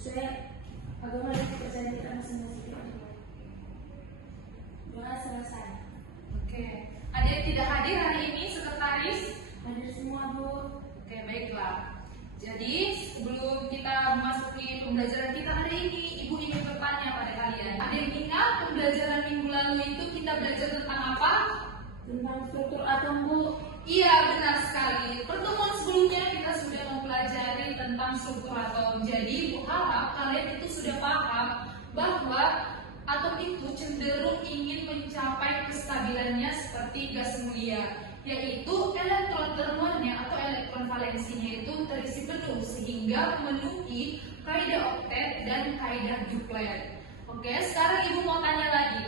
sesuai agama dan kepercayaan kita masing-masing. Doa selesai. Oke. Ada yang tidak hadir hari ini, sekretaris? Hadir semua, Bu. Oke, baiklah. Jadi sebelum kita memasuki pembelajaran kita hari ini, Ibu ingin bertanya pada kalian. Ada yang ingat pembelajaran minggu lalu itu kita belajar tentang apa? Tentang struktur atom, Bu. Iya, benar sekali. Pertemuan sebelumnya kita sudah mempelajari tentang struktur atom. Jadi, Ibu harap kalian itu sudah paham bahwa atom itu cenderung ingin mencapai kestabilannya seperti gas mulia, yaitu elektron terluarnya atau elektron valensinya itu terisi penuh sehingga memenuhi kaidah oktet dan kaidah duplet. Oke, sekarang Ibu mau tanya lagi.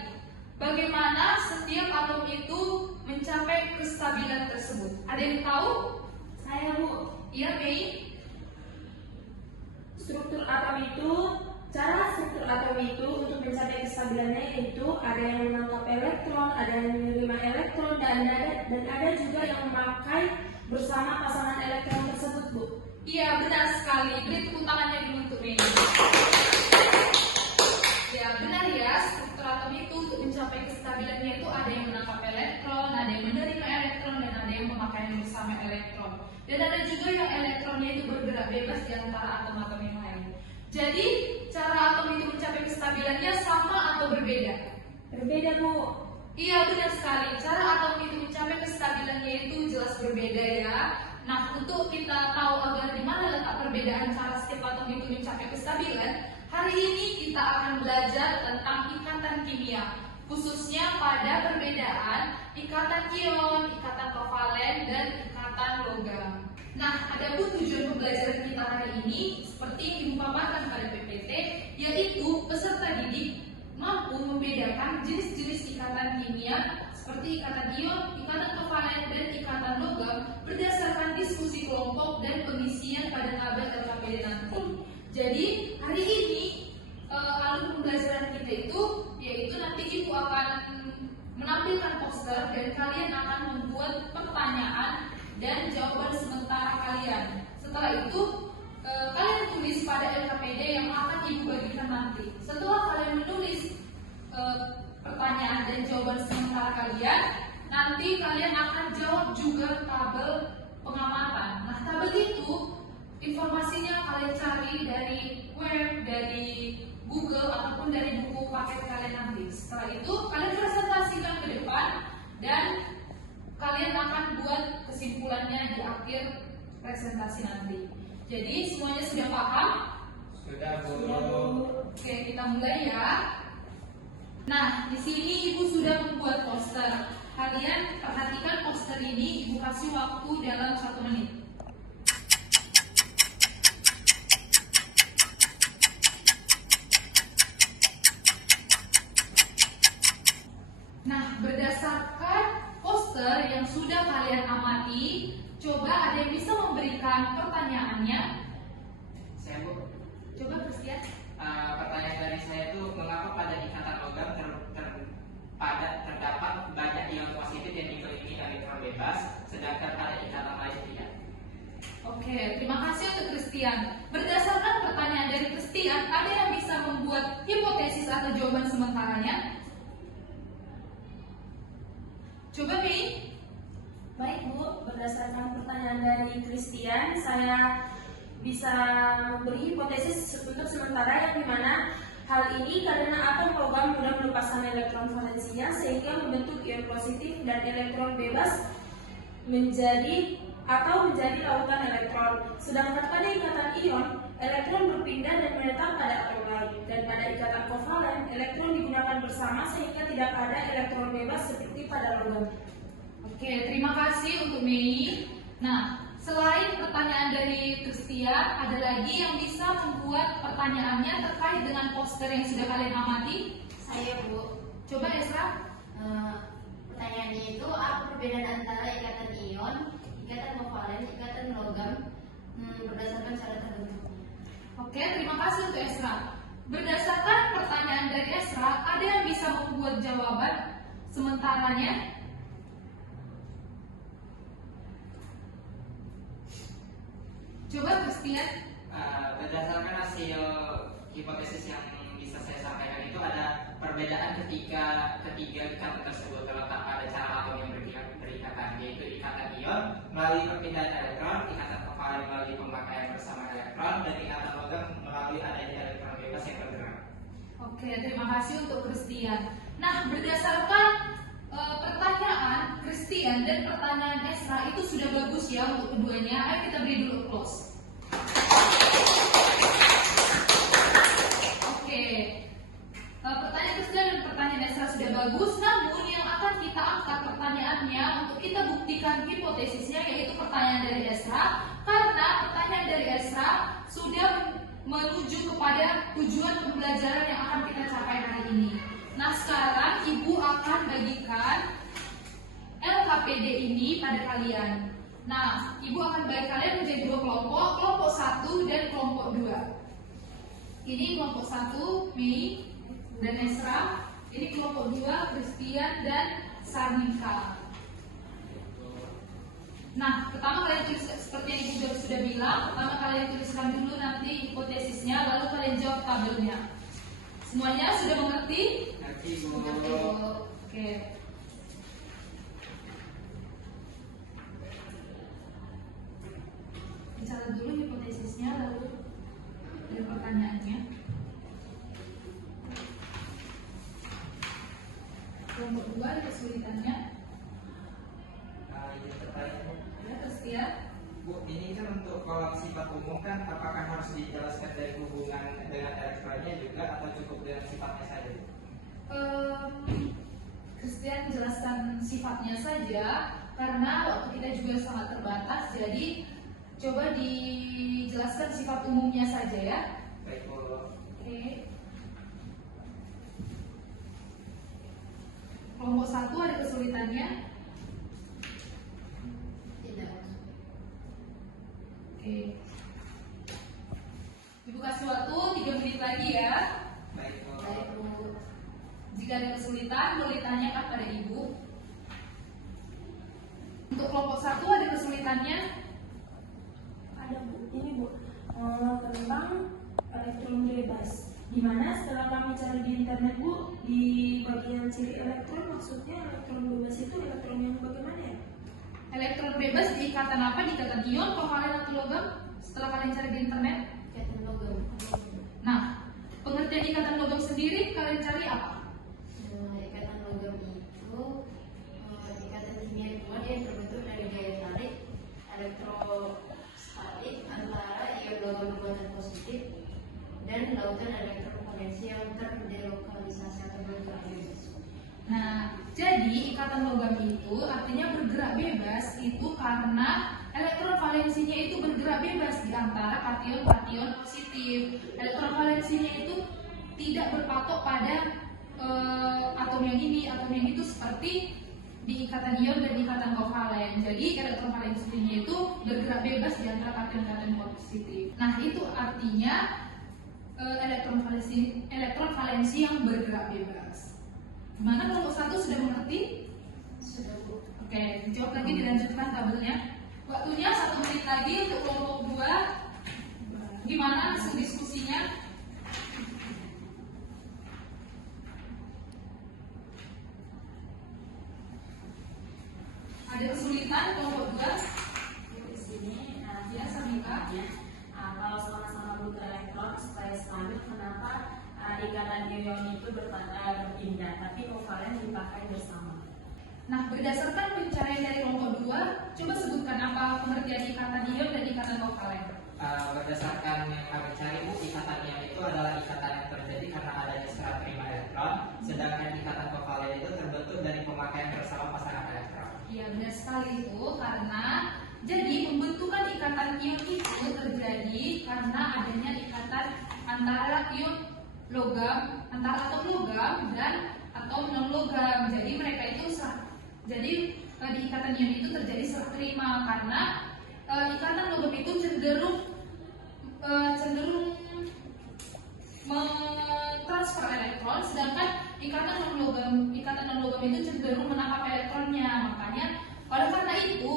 Bagaimana setiap atom itu mencapai kestabilan tersebut? Ada yang tahu? Saya, Bu. Iya, Mei? Cara struktur atom itu untuk mencapai kestabilannya yaitu ada yang menangkap elektron, ada yang menerima elektron, dan ada juga yang memakai bersama pasangan elektron tersebut, Bu. Iya, benar sekali. Beri tepuk tangannya dulu untuk Mei. Ya, benar ya. Struktur atom itu untuk mencapai kestabilannya itu ada yang menangkap elektron, ada yang menerima elektron, dan ada yang memakai bersama elektron. Dan ada juga yang elektronnya itu bergerak bebas di antara atom-atom yang lain. Jadi, cara atom itu mencapai kestabilannya sama atau berbeda? Berbeda, Bu. Iya, benar sekali. Cara atom itu mencapai kestabilannya itu jelas berbeda ya. Nah, untuk kita tahu agar di mana letak perbedaan cara setiap atom itu mencapai kestabilan, hari ini kita akan belajar tentang ikatan kimia, khususnya pada perbedaan ikatan ion, ikatan kovalen, dan ikatan logam. Nah, adapun tujuan pembelajaran kita hari ini seperti yang Ibu paparkan pada PPT, yaitu peserta didik mampu membedakan jenis-jenis ikatan kimia seperti ikatan ion, ikatan kovalen, dan ikatan logam berdasarkan diskusi kelompok dan pengisian pada tabel LKPD nanti. Jadi, hari ini alur pembelajaran kita itu yaitu nanti Ibu akan menampilkan poster dan kalian akan membuat pertanyaan dan jawaban sementara kalian. Setelah itu kalian tulis pada LKPD yang akan Ibu bagikan nanti. Setelah kalian menulis pertanyaan dan jawaban sementara kalian, nanti kalian akan jawab juga tabel pengamatan. Nah, tabel itu informasinya kalian cari dari web, dari Google ataupun dari buku paket kalian nanti. Setelah itu kalian presentasikan ke depan dan kalian akan buat kesimpulannya di akhir presentasi nanti. Jadi semuanya sudah paham? Sudah, Bu. Oke, kita mulai ya. Nah, di sini Ibu sudah membuat poster. Kalian perhatikan poster ini, Ibu kasih waktu dalam 1 menit. Nah, berdasarkan poster yang sudah kalian amati, coba ada yang bisa memberikan pertanyaannya? Saya, Bu. Coba, Christian. Pertanyaan dari saya itu mengapa pada ikatan logam terdapat banyak ion positif yang dikelilingi elektron bebas, sedangkan pada ikatan lain tidak? Oke, terima kasih untuk Christian. Berdasarkan pertanyaan dari Christian, ada yang bisa membuat hipotesis atau jawaban sementaranya? Coba, Mei. Baik, Bu. Berdasarkan pertanyaan dari Christian, saya bisa memberi hipotesis untuk sementara yang dimana hal ini karena atom logam mudah melepaskan elektron valensinya sehingga membentuk ion positif dan elektron bebas menjadi lautan elektron. Sedangkan pada ikatan ion, elektron berpindah dan menetap pada atom lain. Dan pada ikatan kovalen, elektron digunakan bersama sehingga tidak ada elektron bebas seperti pada logam. Oke, terima kasih untuk Mei. Nah, selain pertanyaan dari Christian, ada lagi yang bisa membuat pertanyaannya terkait dengan poster yang sudah kalian amati? Saya, Bu. Coba, Esra. Pertanyaannya itu apa perbedaan antara ikatan ion, ikatan kovalen, ikatan logam berdasarkan cara terbentuknya? Oke, terima kasih untuk Esra. Berdasarkan pertanyaan dari Esra, ada yang bisa membuat jawaban sementaranya? Coba Christian. Berdasarkan hasil hipotesis yang bisa saya sampaikan itu ada perbedaan ketiga ikatan tersebut terletak pada cara atom yang berikatan, yaitu ikatan ion melalui perpindahan elektron, ikatan kovalen melalui pemakaian bersama elektron, dan ikatan logam melalui adanya elektron bebas yang bergerak. Oke, terima kasih untuk Christian. Nah, berdasarkan pertanyaan Christian dan pertanyaan Esra itu sudah bagus ya untuk keduanya. Ayo kita beri dulu close. Oke, pertanyaan Christian dan pertanyaan Esra sudah bagus. Namun yang akan kita angkat pertanyaannya untuk kita buktikan hipotesisnya yaitu pertanyaan dari Esra, karena pertanyaan dari Esra sudah menuju kepada tujuan pembelajaran yang akan kita capai hari ini. Nah, sekarang Ibu akan bagikan LKPD ini pada kalian. Nah, Ibu akan bagi kalian menjadi dua kelompok, kelompok 1 dan kelompok 2. Ini kelompok 1, Mei dan Esra. Ini kelompok 2, Christian dan Sarnika. Nah, pertama kalian tulis seperti yang Ibu sudah bilang. Pertama kalian tuliskan dulu nanti hipotesisnya, lalu kalian jawab tabelnya. Semuanya sudah mengerti? Mengerti, Bu. Oke. Bicara dulu hipotesisnya, lalu ada pertanyaannya. Kelompok 2 ada kesulitannya. Ini pertanyaannya. Ya, Christian. Bu, ini kan untuk kolom sifat umum kan apakah harus dijelaskan dari hubungan dengan elektronnya juga atau cukup dengan sifatnya saja? Christian menjelaskan sifatnya saja karena waktu kita juga sangat terbatas, jadi coba dijelaskan sifat umumnya saja ya. Baik, Bu. Oke. Kelompok 1 ada kesulitannya. Tidak. Oke. Ibu kasih waktu 3 menit lagi ya. Baik, Bu. Baik, Bu. Jika ada kesulitan, boleh tanyakan pada Ibu. Untuk kelompok 1 ada kesulitannya. Ada Bu, ini Bu, tentang elektron bebas. Dimana setelah kami cari di internet Bu, di bagian ciri elektron maksudnya elektron bebas itu elektron yang bagaimana ya? Elektron bebas di ikatan apa? Di ikatan ion, kovalen atau logam? Setelah kalian cari di internet. Ikatan logam. Nah, pengertian ikatan logam sendiri kalian cari apa? Ikatan logam itu ikatan kimia kuat yang terbentuk dari gaya tarik elektrostatik antara ion logam bermuatan positif dan lautan elektron valensi yang terdelokalisasi atau bergerak bebas. Nah, jadi ikatan logam itu artinya bergerak bebas itu karena elektron valensinya itu bergerak bebas di antara kation-kation positif. Elektron valensinya itu tidak berpatok pada atom yang ini, atom yang itu seperti di ikatan ion dan ikatan kovalen. Jadi elektron valensinya itu bergerak bebas di antara kation-kation positif. Nah, itu artinya elektron valensi yang bergerak bebas. Gimana kelompok 1 sudah mengerti? Sudah, Bu. Oke, dijawab lagi, dilanjutkan tabelnya. Waktunya 1 menit lagi untuk kelompok 2. Gimana hasil diskusinya? Ada kesulitan kelompok 2? Di sini, Ya, Samika. kalau sama-sama butuh elektron supaya stabil, kenapa ikatan ion itu berpindah, tapi kovalen dipakai bersama? Nah, berdasarkan pencarian dari kelompok 2, coba sebutkan apa pengertian ikatan ion dan ikatan kovalen. Berdasarkan yang kami cari, Bu, ikatan ion itu adalah ikatan yang terjadi karena adanya serat terima elektron, sedangkan ikatan kovalen itu terbentuk dari pemakaian bersama pasangan elektron. Iya, benar sekali itu karena jadi pembentukan ikatan ion itu terjadi karena adanya ikatan antara ion logam, antara atom logam dan atom non logam. Jadi mereka itu jadi di ikatan ion itu terjadi serah terima karena ikatan logam itu cenderung mentransfer elektron, sedangkan ikatan non logam itu cenderung menangkap elektronnya. Makanya oleh karena itu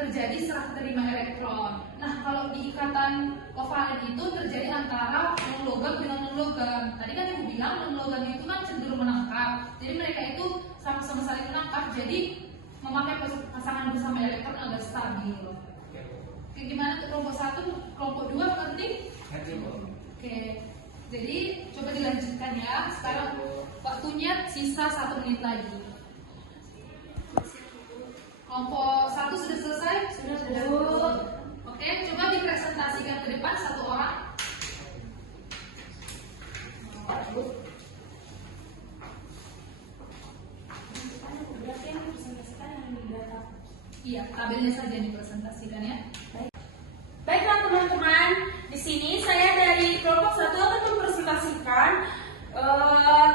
terjadi serah terima elektron. Nah, kalau di ikatan kovalen itu terjadi antara non logam dengan non logam. Tadi kan ibu bilang non logam itu kan cenderung menangkap. Jadi mereka itu sama-sama saling menangkap. Jadi memakai pasangan bersama elektron agar stabil. Oke, gimana untuk kelompok 1, kelompok 2 ngerti? Ngerti, Bu. Oke. Jadi coba dilanjutkan ya. Sekarang waktunya sisa 1 menit lagi. Kelompok 1 sudah selesai? Sudah. Oke, coba dipresentasikan ke depan satu orang. Berarti yang dipresentasikan yang di belakang. Iya, tabelnya saja dipresentasikan ya. Baiklah teman-teman, di sini saya dari kelompok 1 akan mempresentasikan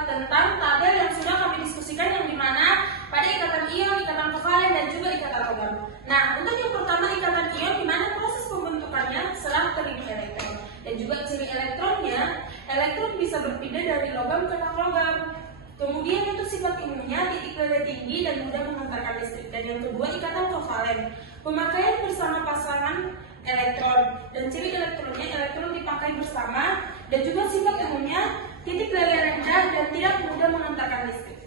tentang tabel yang sudah kami diskusikan, yang dimana pada ikatan ion, ikatan kovalen, dan juga ikatan logam. Nah, untuk yang pertama ikatan ion, dimana proses pembentukannya serah terima elektron, dan juga ciri elektronnya, elektron bisa berpindah dari logam ke non-logam. Kemudian untuk sifat umumnya, titik lele tinggi dan mudah mengantarkan listrik. Dan yang kedua ikatan kovalen, pemakaian bersama pasangan elektron, dan ciri elektronnya elektron dipakai bersama, dan juga sifat umumnya titik lele rendah dan tidak mudah mengantarkan listrik.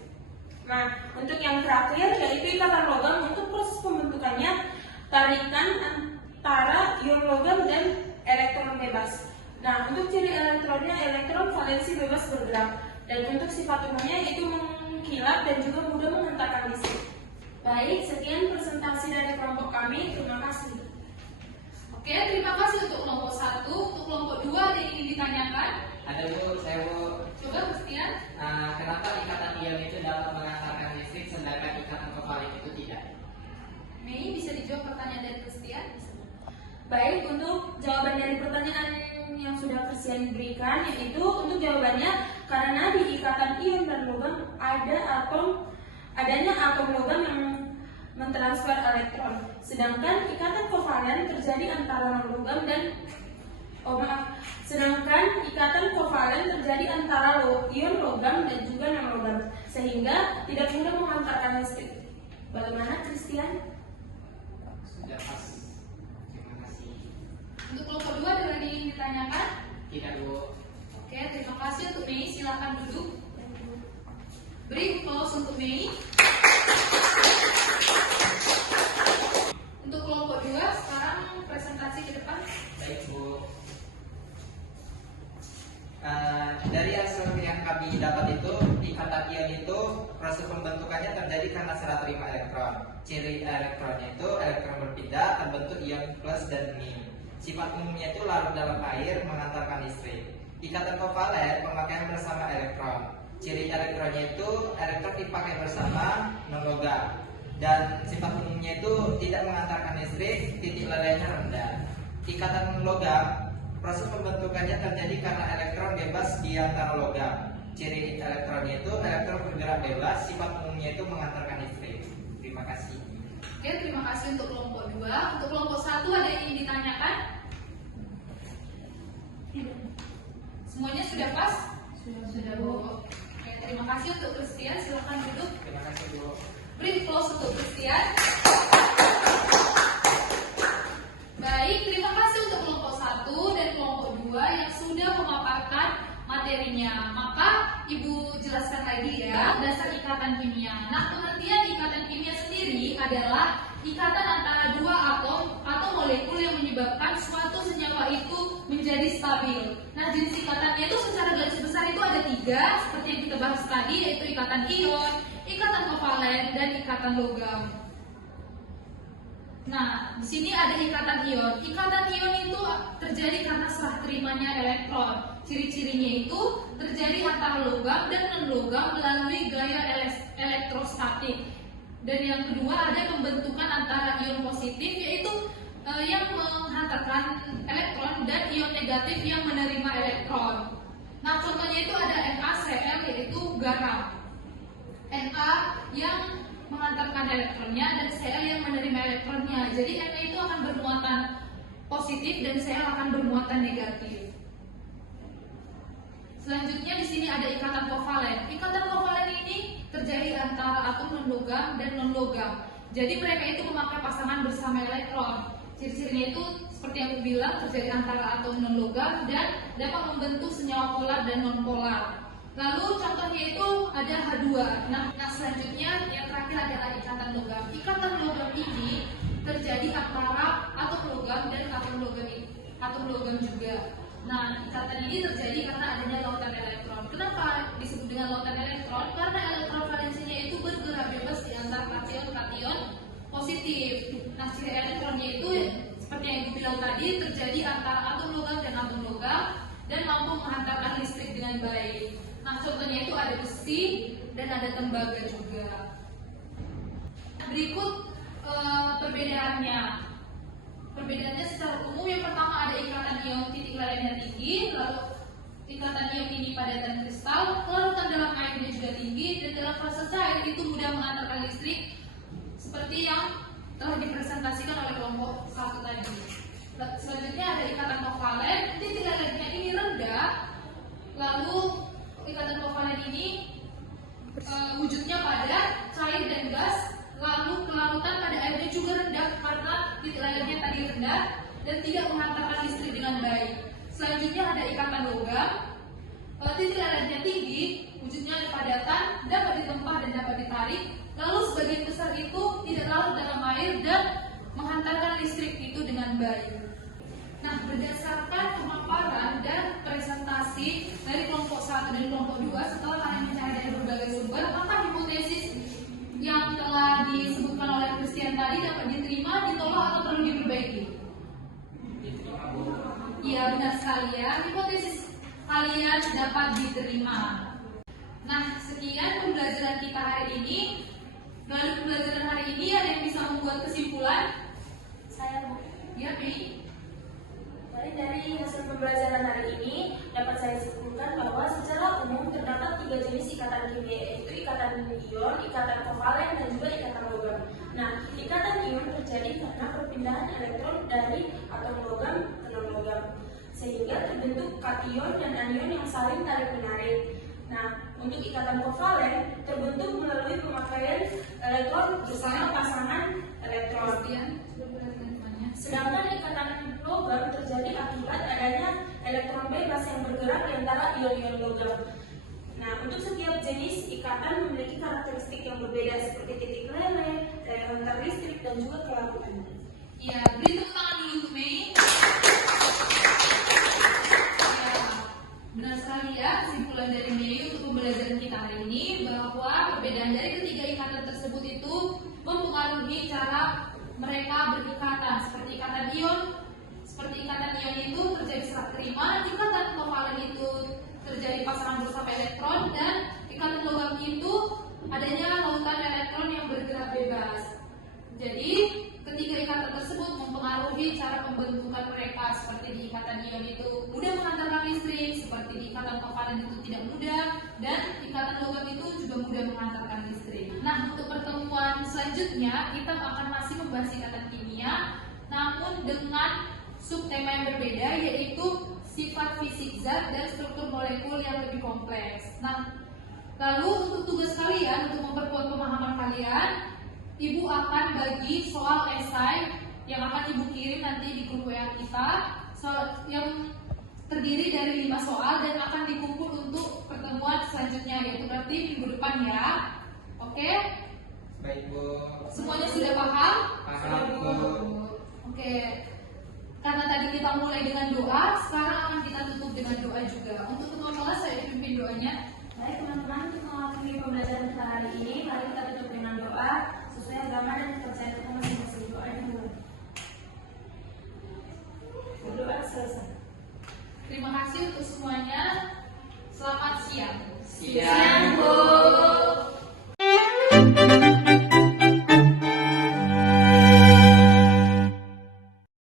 Nah, untuk yang terakhir yaitu ikatan logam, untuk proses pembentukannya tarikan antara ion logam dan elektron bebas. Nah, untuk ciri elektronnya elektron valensi bebas bergerak, dan untuk sifat umumnya itu mengkilap dan juga mudah mengantarkan listrik. Baik, sekian presentasi dari kelompok kami. Terima kasih. Oke, terima kasih untuk kelompok 1. Untuk kelompok 2 ada yang ingin ditanyakan? Ada, Bu, saya mau Coba Christian. kenapa ikatan ion itu dapat mengantarkan listrik sedangkan ikatan kovalen itu tidak? Mei, bisa dijawab pertanyaan dari Christian? Baik, untuk jawaban dari pertanyaan yang sudah Christian berikan, yaitu untuk jawabannya karena di ikatan ion dan logam adanya atom logam yang mentransfer elektron, sedangkan ikatan kovalen terjadi antara non-logam dan ion logam dan juga non-logam, sehingga tidak mudah mengantarkan listrik. Bagaimana, Christian? Sudah pas. Terima kasih. Untuk kelompok 2 ada lagi yang ingin ditanyakan? Tidak, Bu. Oke, terima kasih untuk Mei. Silakan duduk. Beri applause untuk Mei. Untuk kelompok 2 sekarang presentasi ke depan. Baik, Bu. Dari hasil yang kami dapat itu, ikatan ion itu proses pembentukannya terjadi karena serah terima elektron. Ciri elektronnya itu elektron berpindah, terbentuk ion plus dan min. Sifat umumnya itu larut dalam air, mengantarkan listrik. Ikatan kovalen, pemakaian bersama elektron. Ciri elektronnya itu elektron dipakai bersama non-logam. Dan sifat umumnya itu tidak mengantarkan listrik, titik lelehnya rendah. Ikatan logam, proses pembentukannya terjadi karena elektron bebas di antara logam. Ciri elektronnya itu elektron bergerak bebas, sifat umumnya itu mengantarkan listrik. Terima kasih. Oke, terima kasih untuk kelompok 2. Untuk kelompok 1 ada yang ingin ditanyakan? Semuanya sudah pas? Sudah, Bu. Oke, terima kasih untuk Christian. Silakan duduk. Terima kasih, Bu. Beri applause untuk Christian. Baik, terima kasih untuk kelompok 1 dan kelompok 2 yang sudah memaparkan materinya. Maka Ibu jelaskan lagi ya dasar ikatan kimia. Nah, pengertian ikatan kimia sendiri adalah ikatan antara dua atom atau molekul yang menyebabkan suatu senyawa itu menjadi stabil. Nah, jenis ikatannya itu secara garis besar itu ada 3, seperti yang kita bahas tadi, yaitu ikatan ion, ikatan kovalen, dan ikatan logam. Nah, di sini ada ikatan ion. Ikatan ion itu terjadi karena serah terimanya elektron. Ciri-cirinya itu terjadi antara logam dan non-logam melalui gaya elektrostatik. Dan yang kedua ada pembentukan antara ion positif, yaitu yang menghantarkan elektron, dan ion negatif yang menerima elektron. Nah, contohnya itu ada NaCl, yaitu garam. Na yang mengantarkan elektronnya dan Cl yang menerima elektronnya. Jadi Na itu akan bermuatan positif dan Cl akan bermuatan negatif. Selanjutnya di sini ada ikatan kovalen. Ikatan kovalen ini terjadi antara atom non-logam dan non-logam. Jadi mereka itu memakai pasangan bersama elektron. Ciri-cirinya itu seperti yang aku bilang, terjadi antara atom non logam dan dapat membentuk senyawa polar dan non polar. Lalu contohnya itu ada H2. Nah selanjutnya yang terakhir adalah ikatan logam. Ikatan logam ini terjadi antara atom logam dan atom logam juga. Nah, ikatan ini terjadi karena adanya lautan elektron. Kenapa disebut dengan lautan elektron? Karena elektron valensinya itu bergerak bebas di antara kation-kation positif. Nah, ciri elektronnya itu seperti yang ibu bilang tadi, terjadi antara atom logam dan atom logam dan mampu menghantarkan listrik dengan baik. Nah, contohnya itu ada besi dan ada tembaga juga. Berikut perbedaannya. Perbedaannya secara umum, yang pertama ada ikatan ion titik lelehnya tinggi, lalu ikatan ion ini padatan kristal, larutan dalam airnya juga tinggi, dan dalam fase cair itu mudah mengantarkan listrik seperti yang telah dipresentasikan oleh kelompok 1 tadi. Selanjutnya ada ikatan kovalen, titik lelehnya ini rendah, lalu ikatan kovalen ini wujudnya padat, cair dan gas, lalu kelarutan pada airnya juga rendah karena titik lelehnya tadi rendah dan tidak menghantarkan listrik dengan baik. Selanjutnya ada ikatan logam, titik lelehnya tinggi, wujudnya ada padatan, dapat ditempah dan dapat ditarik, lalu sebagian besar itu tidak larut dalam air dan menghantarkan listrik itu dengan baik. Nah, berdasarkan pemaparan dan presentasi dari kelompok 1 dan kelompok 2 setelah kalian mencari dari berbagai sumber, apakah hipotesis yang telah disebutkan oleh Christian tadi dapat diterima, ditolak, atau perlu diperbaiki? Iya, benar sekali ya. Hipotesis kalian dapat diterima. Nah, sekian pembelajaran kita hari ini. Melalui pembelajaran hari ini ada yang bisa membuat kesimpulan? Saya Bu. Ya, Mei. Dari hasil pembelajaran hari ini dapat saya simpulkan bahwa secara umum terdapat 3 jenis ikatan kimia, yaitu ikatan ion, ikatan kovalen, dan juga ikatan logam. Nah, ikatan ion terjadi karena perpindahan elektron dari atom logam ke non logam, sehingga terbentuk kation dan anion yang saling tarik menarik. Nah, untuk ikatan kovalen terbentuk melalui pemakaian elektron bersama pasangan elektron. Sedangkan ikatan logam terjadi akibat adanya elektron bebas yang bergerak di antara ion-ion logam. Nah, untuk setiap jenis ikatan memiliki karakteristik yang berbeda seperti titik leleh, daya hantar listrik, dan juga kelarutan. Ya, beri tepuk tangan dulu untuk Mei. Ya, benar sekali ya kesimpulan dari Mei untuk pembelajaran kita hari ini bahwa perbedaan dari ketiga ikatan tersebut itu mempengaruhi cara mereka berikatan. Seperti ikatan ion itu terjadi serah terima, ikatan kovalen itu terjadi pasangan bersama elektron, dan ikatan logam itu adanya lautan elektron yang bergerak bebas. Jadi ketiga ikatan tersebut mempengaruhi cara pembentukan mereka. Seperti di ikatan ion itu mudah menghantarkan listrik, seperti di ikatan kovalen itu tidak mudah, dan ikatan logam itu juga mudah menghantarkan listrik. Nah, untuk pertemuan selanjutnya kita akan masih membahas ikatan kimia, namun dengan subtema yang berbeda, yaitu sifat fisik zat dan struktur molekul yang lebih kompleks. Nah, lalu untuk tugas kalian, untuk memperkuat pemahaman kalian, Ibu akan bagi soal esai yang akan Ibu kirim nanti di grup WA kita, yang terdiri dari 5 soal dan akan dikumpul untuk pertemuan selanjutnya, yaitu berarti minggu depan ya. Oke? Baik Bu. Semuanya sudah paham? Paham Bu. Oke. Karena tadi kita mulai dengan doa, sekarang akan kita tutup dengan doa juga. Untuk ketua kelas saya pimpin doanya. Baik teman-teman, untuk mengakhiri pembelajaran kita hari ini,